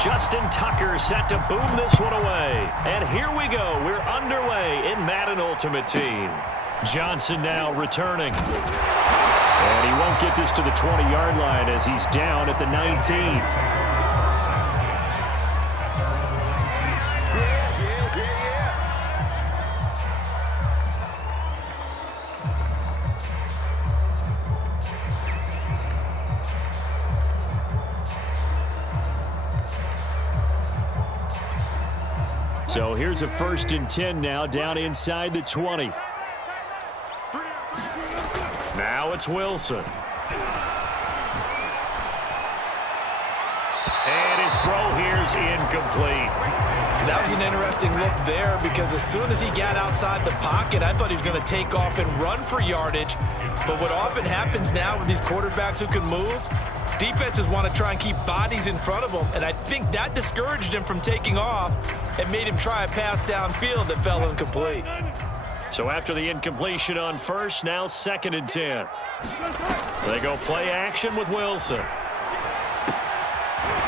Justin Tucker set to boom this one away. And here we go. We're underway in Madden Ultimate Team. Johnson now returning. And he won't get this to the 20-yard line as he's down at the 19. So here's a 1st and 10 now, down inside the 20. Now it's Wilson. And his throw here's incomplete. That was an interesting look there because as soon as he got outside the pocket, I thought he was going to take off and run for yardage. But what often happens now with these quarterbacks who can move, defenses want to try and keep bodies in front of them, and I think that discouraged him from taking off and made him try a pass downfield that fell incomplete. So after the incompletion on 1st, now 2nd and 10. They go play action with Wilson.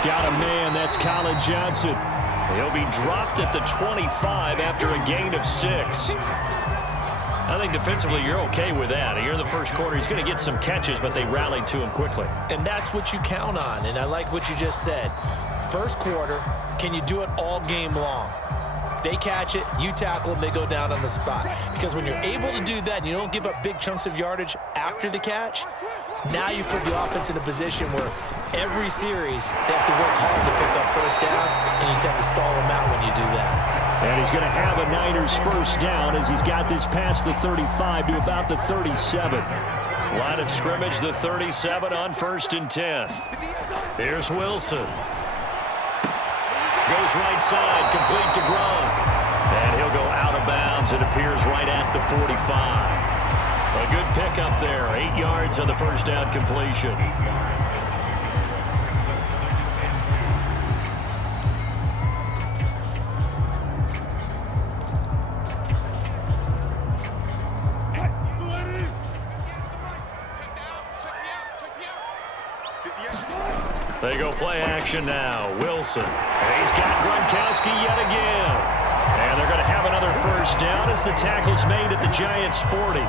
Got a man, that's Colin Johnson. He'll be dropped at the 25 after a gain of 6. I think defensively you're okay with that. Here in the first quarter, he's going to get some catches, but they rallied to him quickly. And that's what you count on, and I like what you just said. First quarter, can you do it all game long? They catch it, you tackle them, they go down on the spot. Because when you're able to do that and you don't give up big chunks of yardage after the catch, now you put the offense in a position where every series they have to work hard to pick up first downs, and you tend to stall them out when you do that. And he's going to have a Niners first down as he's got this past the 35 to about the 37. Line of scrimmage, the 37 on 1st and 10. Here's Wilson. Goes right side, complete to Gronk. And he'll go out of bounds. It appears right at the 45. A good pickup there. 8 yards on the first down completion. They go play action now. Wilson. And he's got Gronkowski yet again. And they're going to have another first down as the tackle's made at the Giants' 40.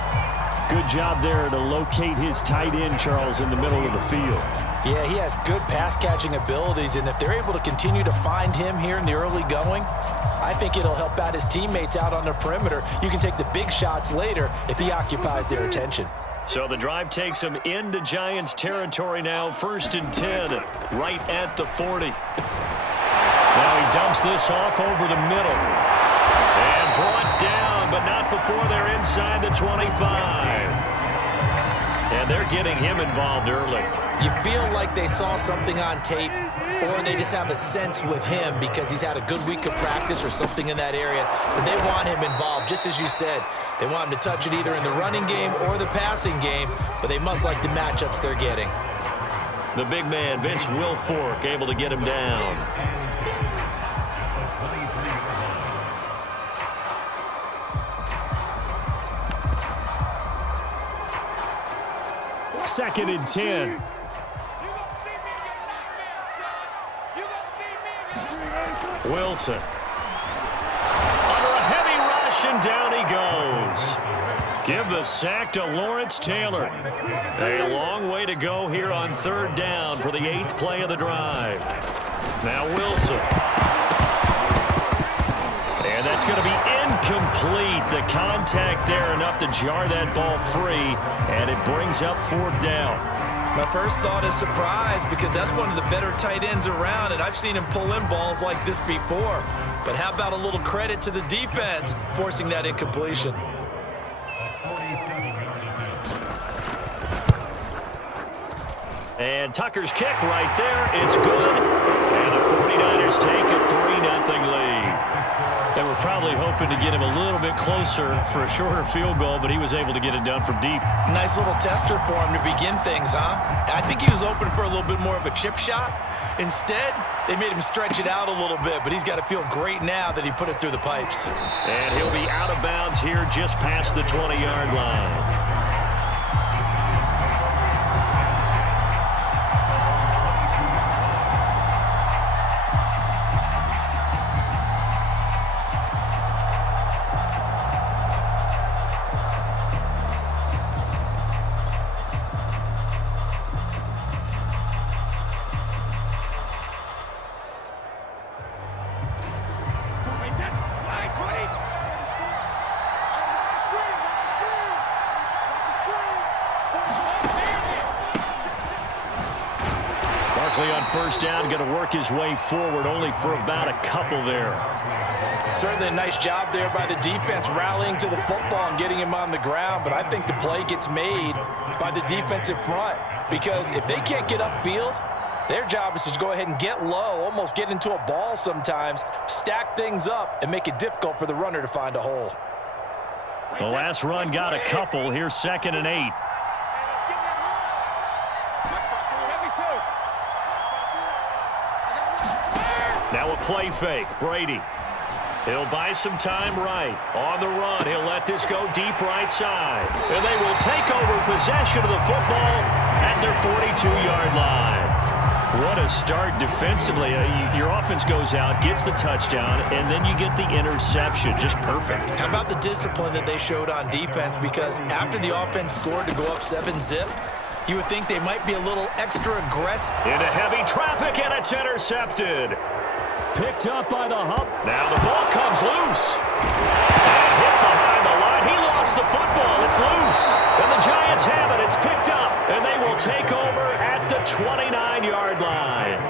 Good job there to locate his tight end, Charles, in the middle of the field. Yeah, he has good pass-catching abilities, and if they're able to continue to find him here in the early going, I think it'll help out his teammates out on the perimeter. You can take the big shots later if he occupies their attention. So the drive takes him into Giants territory now. 1st and 10, right at the 40. Now he dumps this off over the middle. And brought down, but not before they're inside the 25. And they're getting him involved early. You feel like they saw something on tape, or they just have a sense with him because he's had a good week of practice or something in that area. But they want him involved, just as you said. They want him to touch it either in the running game or the passing game, but they must like the matchups they're getting. The big man, Vince Wilfork, able to get him down. Second and 10. Wilson. Under a heavy rush, and down he goes. Give the sack to Lawrence Taylor. A long way to go here on 3rd down for the 8th play of the drive. Now Wilson. And that's going to be incomplete. The contact there enough to jar that ball free, and it brings up 4th down. My first thought is surprise because that's one of the better tight ends around, and I've seen him pull in balls like this before. But how about a little credit to the defense forcing that incompletion? And Tucker's kick right there. It's good. And the 49ers take a 3-0 lead. They were probably hoping to get him a little bit closer for a shorter field goal, but he was able to get it done from deep. Nice little tester for him to begin things, huh? I think he was open for a little bit more of a chip shot. Instead, they made him stretch it out a little bit, but he's got to feel great now that he put it through the pipes. And he'll be out of bounds here just past the 20-yard line. Likely on first down, going to work his way forward, only for about a couple there. Certainly a nice job there by the defense, rallying to the football and getting him on the ground. But I think the play gets made by the defensive front, because if they can't get upfield, their job is to go ahead and get low, almost get into a ball sometimes, stack things up, and make it difficult for the runner to find a hole. The last run got a couple. Here's 2nd and 8. Now a play fake. Brady. He'll buy some time right. On the run, he'll let this go deep right side. And they will take over possession of the football at their 42-yard line. What a start defensively. Your offense goes out, gets the touchdown, and then you get the interception. Just perfect. How about the discipline that they showed on defense? Because after the offense scored to go up 7-zip, you would think they might be a little extra aggressive. Into heavy traffic, and it's intercepted. Picked up by the hump. Now the ball comes loose. And hit behind the line. He lost the football. It's loose. And the Giants have it. It's picked up. And they will take over at the 29-yard line.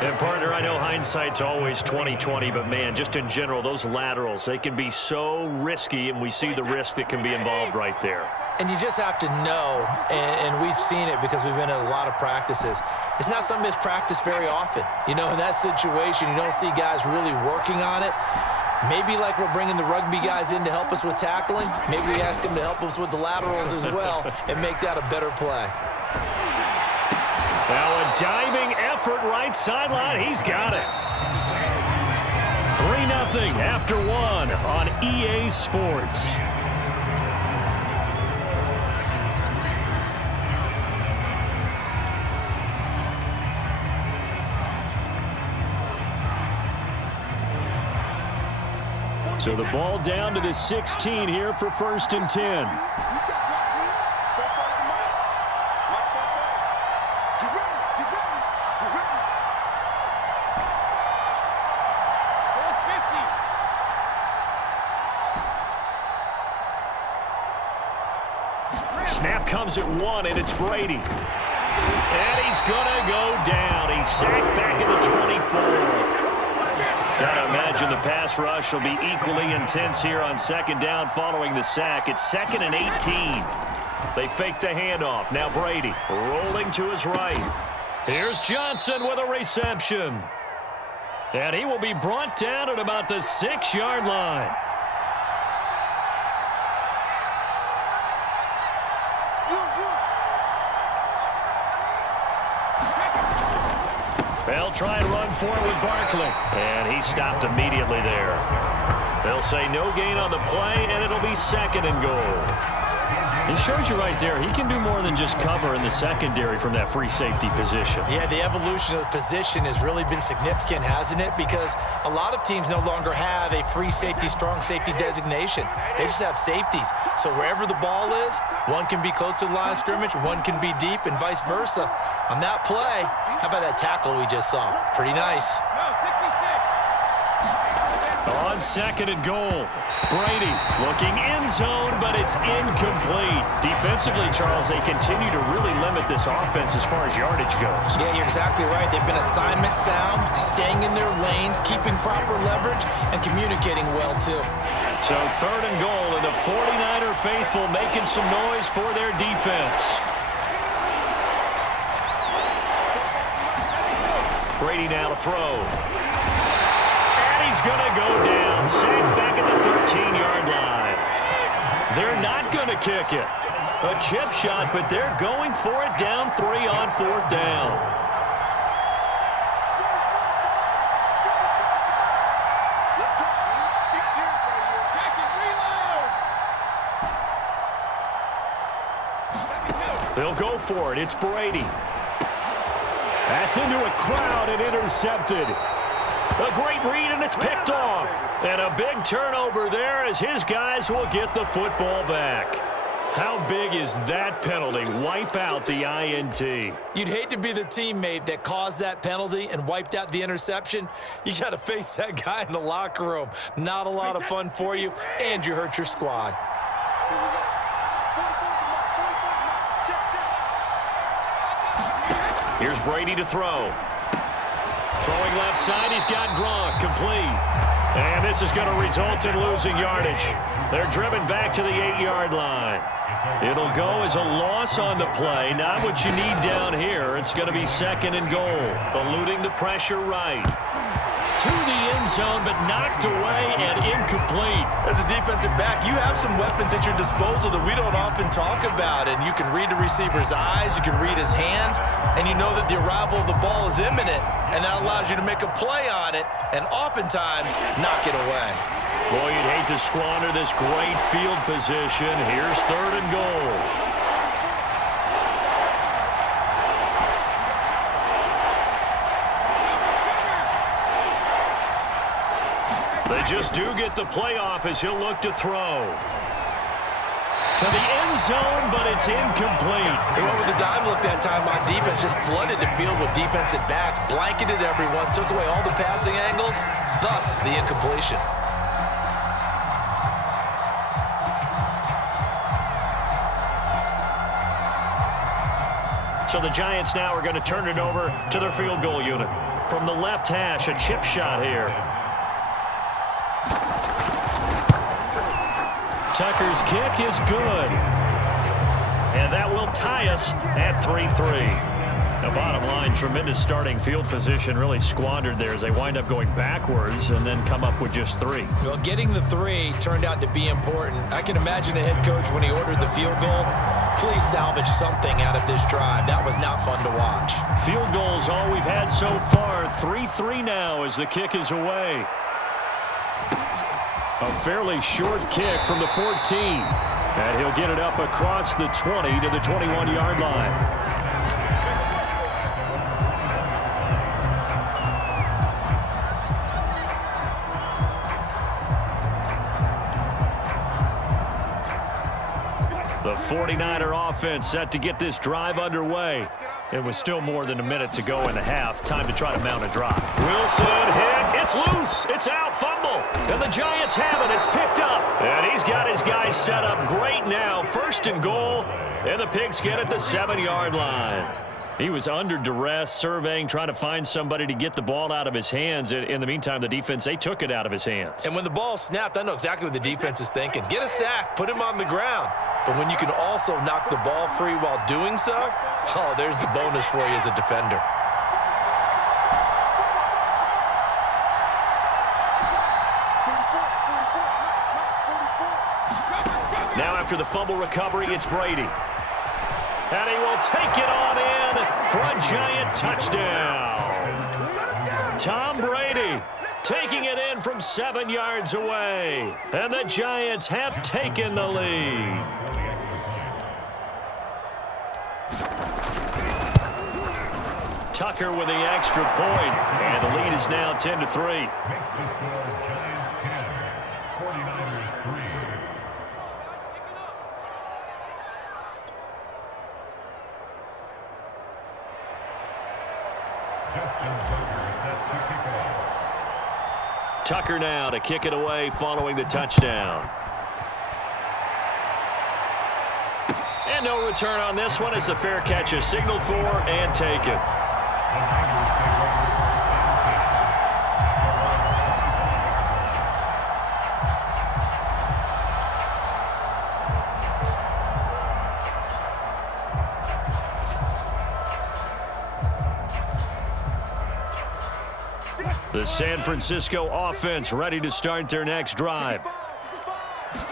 And, partner, I know hindsight's always 20/20, but, man, just in general, those laterals, they can be so risky, and we see the risk that can be involved right there. And you just have to know, and we've seen it because we've been at a lot of practices, it's not something that's practiced very often. You know, in that situation, you don't see guys really working on it. Maybe like we're bringing the rugby guys in to help us with tackling, maybe we ask them to help us with the laterals as well and make that a better play. Now a diving effort right sideline. He's got it. 3-0 after 1 on EA Sports. So the ball down to the 16 here for 1st and 10. Snap comes at 1, and it's Brady. And he's going to go down. He's sacked back at the 24. Gotta imagine the pass rush will be equally intense here on 2nd down following the sack. It's 2nd and 18. They fake the handoff. Now Brady rolling to his right. Here's Johnson with a reception. And he will be brought down at about the 6-yard line. They'll try and run for it with Barkley. And he stopped immediately there. They'll say no gain on the play, and it'll be 2nd and goal. He shows you right there, he can do more than just cover in the secondary from that free safety position. Yeah, the evolution of the position has really been significant, hasn't it? Because a lot of teams no longer have a free safety, strong safety designation. They just have safeties. So wherever the ball is, one can be close to the line of scrimmage, one can be deep, and vice versa. On that play, how about that tackle we just saw? Pretty nice. On 2nd and goal, Brady looking end zone, but it's incomplete. Defensively, Charles, they continue to really limit this offense as far as yardage goes. Yeah, you're exactly right. They've been assignment sound, staying in their lanes, keeping proper leverage, and communicating well, too. So 3rd and goal, and the 49er faithful making some noise for their defense. Brady now to throw. He's going to go down, sacked back at the 13-yard line. They're not going to kick it. A chip shot, but they're going for it down 3 on 4th down. They'll go for it. It's Brady. That's into a crowd and intercepted. A great read, and it's picked off. And a big turnover there as his guys will get the football back. How big is that penalty? Wipe out the INT. You'd hate to be the teammate that caused that penalty and wiped out the interception. You got to face that guy in the locker room. Not a lot of fun for you, and you hurt your squad. Here's Brady to throw. Throwing left side, he's got Gronk, complete. And this is going to result in losing yardage. They're driven back to the 8-yard line. It'll go as a loss on the play. Not what you need down here. It's going to be 2nd and goal. Eluding the pressure right. To the end zone, but knocked away and incomplete. As a defensive back, you have some weapons at your disposal that we don't often talk about. And you can read the receiver's eyes, you can read his hands, and you know that the arrival of the ball is imminent. And that allows you to make a play on it and oftentimes knock it away. Boy, you'd hate to squander this great field position. Here's 3rd and goal. They just do get the playoff as he'll look to throw. To the end zone, but it's incomplete. He went with the dime look that time on defense, just flooded the field with defensive backs, blanketed everyone, took away all the passing angles, thus the incompletion. So the Giants now are going to turn it over to their field goal unit. From the left hash, a chip shot here. Tucker's kick is good. And that will tie us at 3-3. The bottom line, tremendous starting field position, really squandered there as they wind up going backwards and then come up with just 3. Well, getting the 3 turned out to be important. I can imagine the head coach when he ordered the field goal. Please salvage something out of this drive. That was not fun to watch. Field goals all we've had so far. 3-3 now as the kick is away. A fairly short kick from the 14. And he'll get it up across the 20 to the 21-yard line. The 49er offense set to get this drive underway. It was still more than a minute to go in the half. Time to try to mount a drive. Wilson hit. It's loose. It's out. Fumble. And the Giants have it. It's picked up. And he's got his guys set up great now. 1st and goal. And the Pigskin at the 7-yard line. He was under duress, surveying, trying to find somebody to get the ball out of his hands. In the meantime, the defense, they took it out of his hands. And when the ball snapped, I know exactly what the defense is thinking. Get a sack. Put him on the ground. But when you can also knock the ball free while doing so, oh, there's the bonus for you as a defender. Now after the fumble recovery, it's Brady. And he will take it on in for a Giant touchdown. Tom Brady taking it in from 7 yards away. And the Giants have taken the lead. Tucker with the extra point. And the lead is now 10-3. Tucker now to kick it away following the touchdown. And no return on this one as the fair catch is signaled for and taken. The San Francisco offense ready to start their next drive.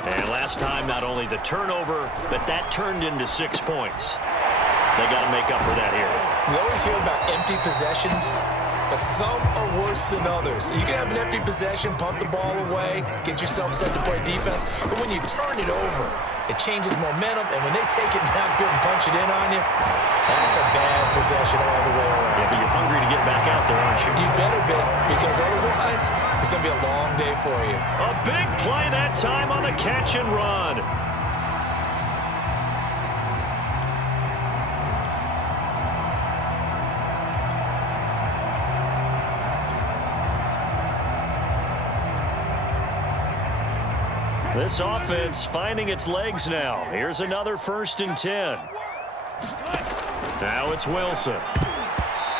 And last time, not only the turnover, but that turned into 6 points. They got to make up for that here. We always hear about empty possessions, but some are worse than others. You can have an empty possession, punt the ball away, get yourself set to play defense, but when you turn it over, it changes momentum, and when they take it downfield and punch it in on you, that's a bad possession all the way around. Yeah, but you're hungry to get back out there, aren't you? You better be, because otherwise, it's going to be a long day for you. A big play that time on the catch and run. This offense finding its legs now. Here's another 1st and 10. Now it's Wilson.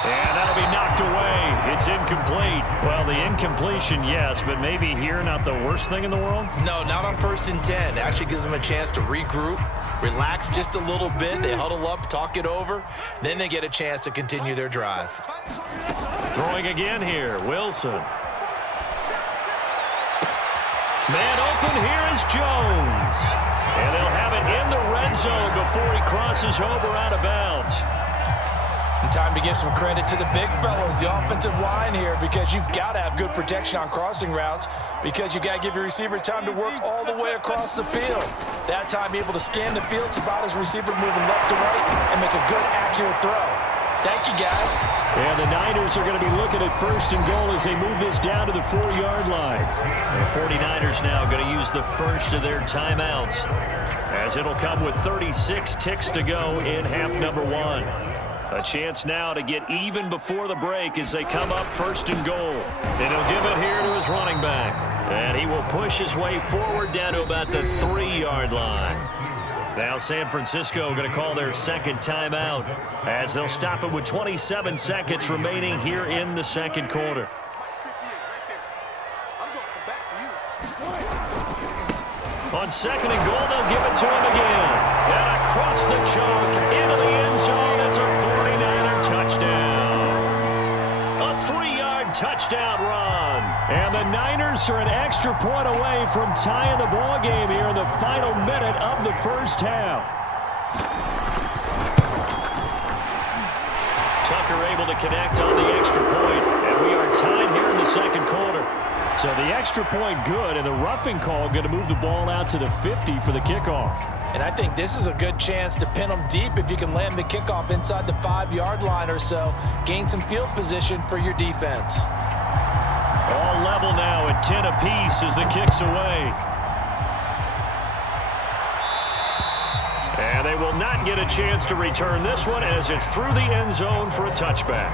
And that'll be knocked away. It's incomplete. Well, the incompletion, yes, but maybe here not the worst thing in the world? No, not on 1st and 10. It actually gives them a chance to regroup, relax just a little bit. They huddle up, talk it over. Then they get a chance to continue their drive. Throwing again here, Wilson. Man open, here is Jones. And they'll have it in the red zone before he crosses over out of bounds. And time to give some credit to the big fellows, the offensive line here, because you've got to have good protection on crossing routes, because you've got to give your receiver time to work all the way across the field. That time, be able to scan the field, spot his receiver moving left to right, and make a good, accurate throw. Thank you, guys. And the Niners are going to be looking at 1st and goal as they move this down to the 4-yard line. The 49ers now going to use the first of their timeouts, as it'll come with 36 ticks to go in half number 1. A chance now to get even before the break as they come up 1st and goal. And he'll give it here to his running back. And he will push his way forward down to about the 3-yard line. Now San Francisco going to call their second timeout as they'll stop it with 27 seconds remaining here in the second quarter. On 2nd and goal, they'll give it to him again. And across the chalk into the end zone. It's a 49er touchdown. A 3-yard touchdown run. And the Niners are an extra point away from tying the ball game here in the final minute of the first half. Tucker able to connect on the extra point, and we are tied here in the second quarter. So the extra point good, and the roughing call going to move the ball out to the 50 for the kickoff. And I think this is a good chance to pin them deep if you can land the kickoff inside the 5-yard line or so. Gain some field position for your defense. All level now at 10 apiece as the kick's away. And they will not get a chance to return this one as it's through the end zone for a touchback.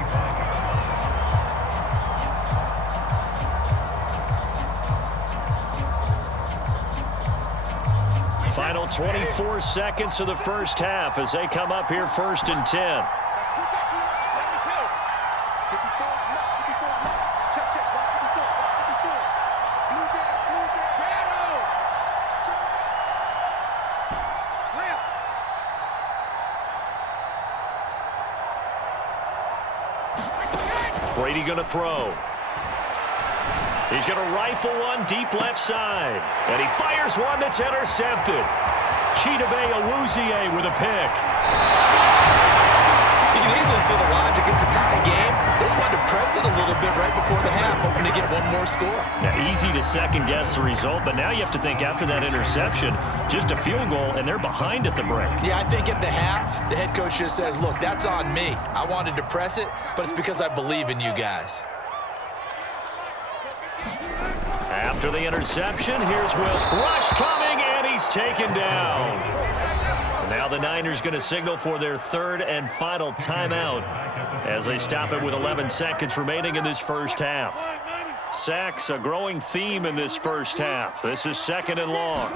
Final 24 seconds of the first half as they come up here 1st and 10. Brady going to throw. He's going to rifle one deep left side. And he fires one that's intercepted. Chidobe Awuzie with a pick. You can easily see the logic. It's a tie game. They just wanted to press it a little bit right before the half, hoping to get one more score. Now, easy to second-guess the result, but now you have to think after that interception, just a field goal, and they're behind at the break. Yeah, I think at the half, the head coach just says, look, that's on me. I wanted to press it, but it's because I believe in you guys. After the interception, here's Will. Rush coming, and he's taken down. And now the Niners going to signal for their third and final timeout as they stop it with 11 seconds remaining in this first half. Sacks, a growing theme in this first half. This is 2nd and long.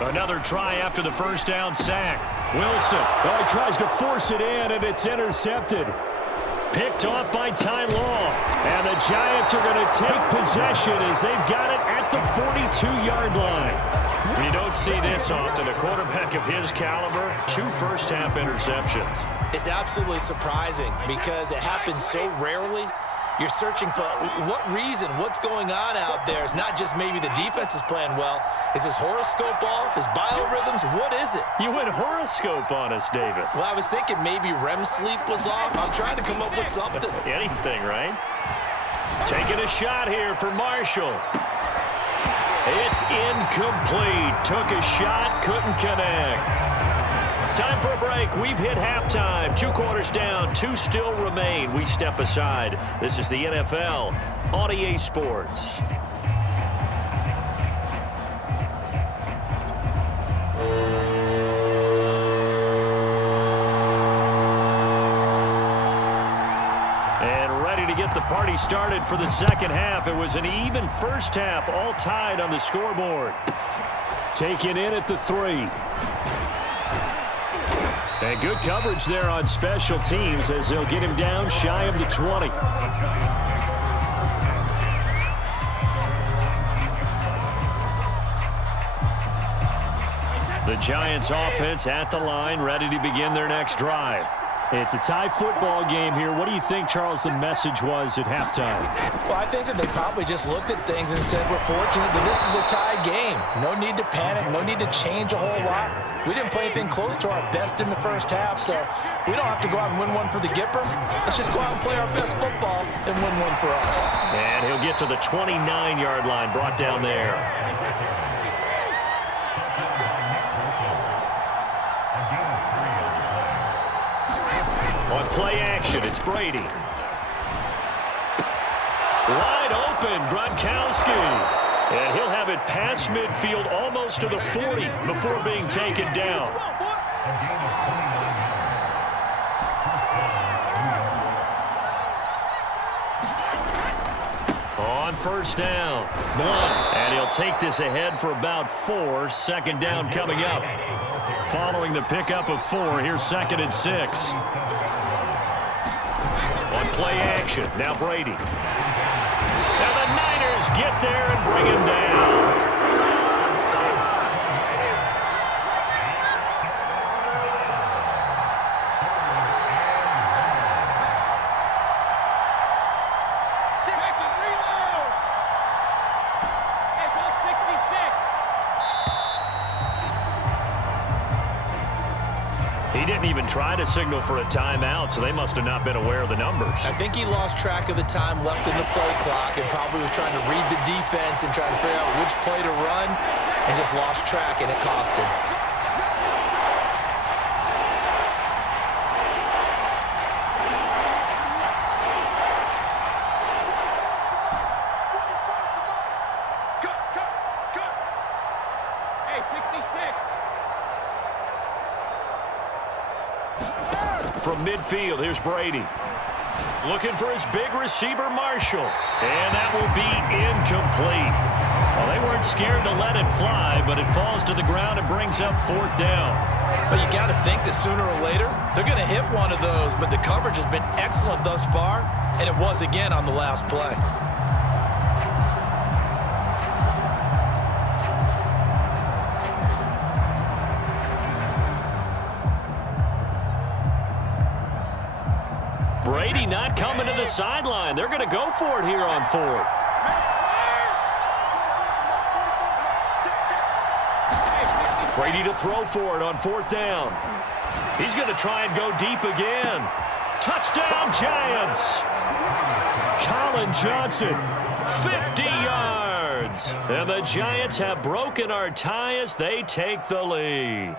Another try after the first down sack. Wilson, he tries to force it in, and it's intercepted. Picked off by Ty Law. And the Giants are going to take possession as they've got it at the 42-yard line. You don't see this often. A quarterback of his caliber, 2 first-half interceptions. It's absolutely surprising because it happens so rarely. You're searching for what reason, what's going on out there. It's not just maybe the defense is playing well. Is his horoscope off? His biorhythms? What is it? You went horoscope on us, David. Well, I was thinking maybe REM sleep was off. I'm trying to come up with something. Anything, right? Taking a shot here for Marshall. It's incomplete. Took a shot, couldn't connect. Time for a break. We've hit halftime. 2 quarters down, 2 still remain. We step aside. This is the NFL on EA Sports. And ready to get the party started for the second half. It was an even first half, all tied on the scoreboard. Taken in at the 3. And good coverage there on special teams as they'll get him down shy of the 20. The Giants offense at the line, ready to begin their next drive. It's a tie football game here. What do you think, Charles, the message was at halftime? Well, I think that they probably just looked at things and said, we're fortunate that this is a tie game. No need to panic, no need to change a whole lot. We didn't play anything close to our best in the first half, so we don't have to go out and win one for the Gipper. Let's just go out and play our best football and win one for us. And he'll get to the 29-yard line, brought down there. On play action, it's Brady. Wide open, Gronkowski. And he'll have it past midfield, almost to the 40 before being taken down. On first down, Blunt. And he'll take this ahead for about 4. Second down coming up. Following the pickup of 4, here's 2nd and 6. On play action, now Brady. And the Niners get there and bring him down. He didn't even try to signal for a timeout, so they must have not been aware of the numbers. I think he lost track of the time left in the play clock and probably was trying to read the defense and trying to figure out which play to run and just lost track, and it cost him. From midfield, here's Brady. Looking for his big receiver, Marshall. And that will be incomplete. Well, they weren't scared to let it fly, but it falls to the ground and brings up 4th down. But you got to think that sooner or later, they're going to hit one of those, but the coverage has been excellent thus far, and it was again on the last play. Brady not coming to the sideline. They're going to go for it here on 4th. Brady to throw for it on 4th down. He's going to try and go deep again. Touchdown, Giants. Colin Johnson, 50 yards. And the Giants have broken our tie as they take the lead.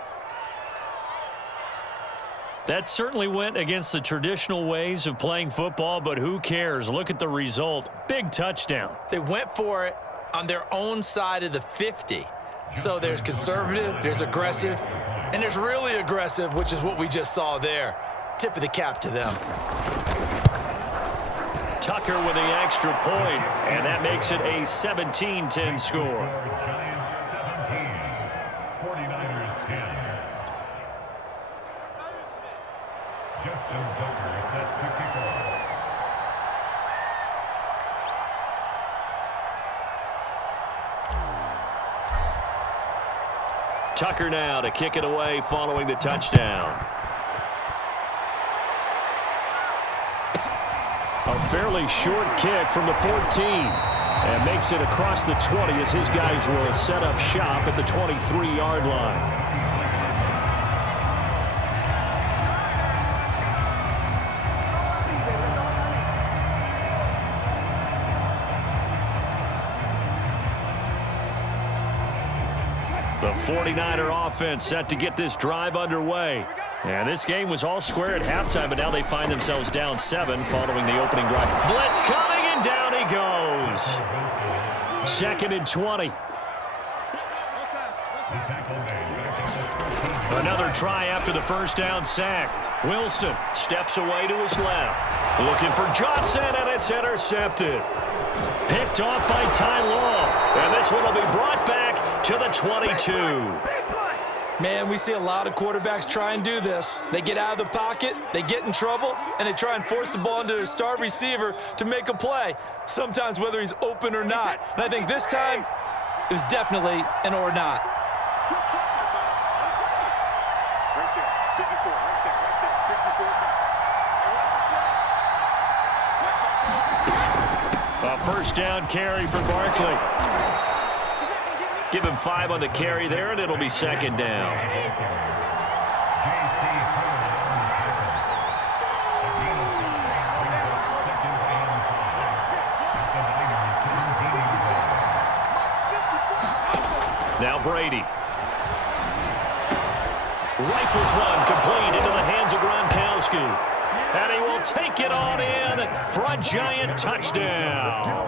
That certainly went against the traditional ways of playing football, but who cares? Look at the result. Big touchdown. They went for it on their own side of the 50. So there's conservative, there's aggressive, and there's really aggressive, which is what we just saw there. Tip of the cap to them. Tucker with the extra point, and that makes it a 17-10 score. Tucker now to kick it away following the touchdown. A fairly short kick from the 14 and makes it across the 20 as his guys will set up shop at the 23-yard line. The 49er offense set to get this drive underway. And this game was all square at halftime, but now they find themselves down 7 following the opening drive. Blitz coming, and down he goes. 2nd and 20. Another try after the first down sack. Wilson steps away to his left. Looking for Johnson, and it's intercepted. Picked off by Ty Law. And this one will be brought back to the 22. Man, we see a lot of quarterbacks try and do this. They get out of the pocket, they get in trouble, and they try and force the ball into their star receiver to make a play, sometimes whether he's open or not. And I think this time, it was definitely an or not. A first down carry for Barkley. Give him 5 on the carry there, and it'll be second down. Now Brady. Rifles one complete into the hands of Gronkowski. And he will take it on in for a giant touchdown.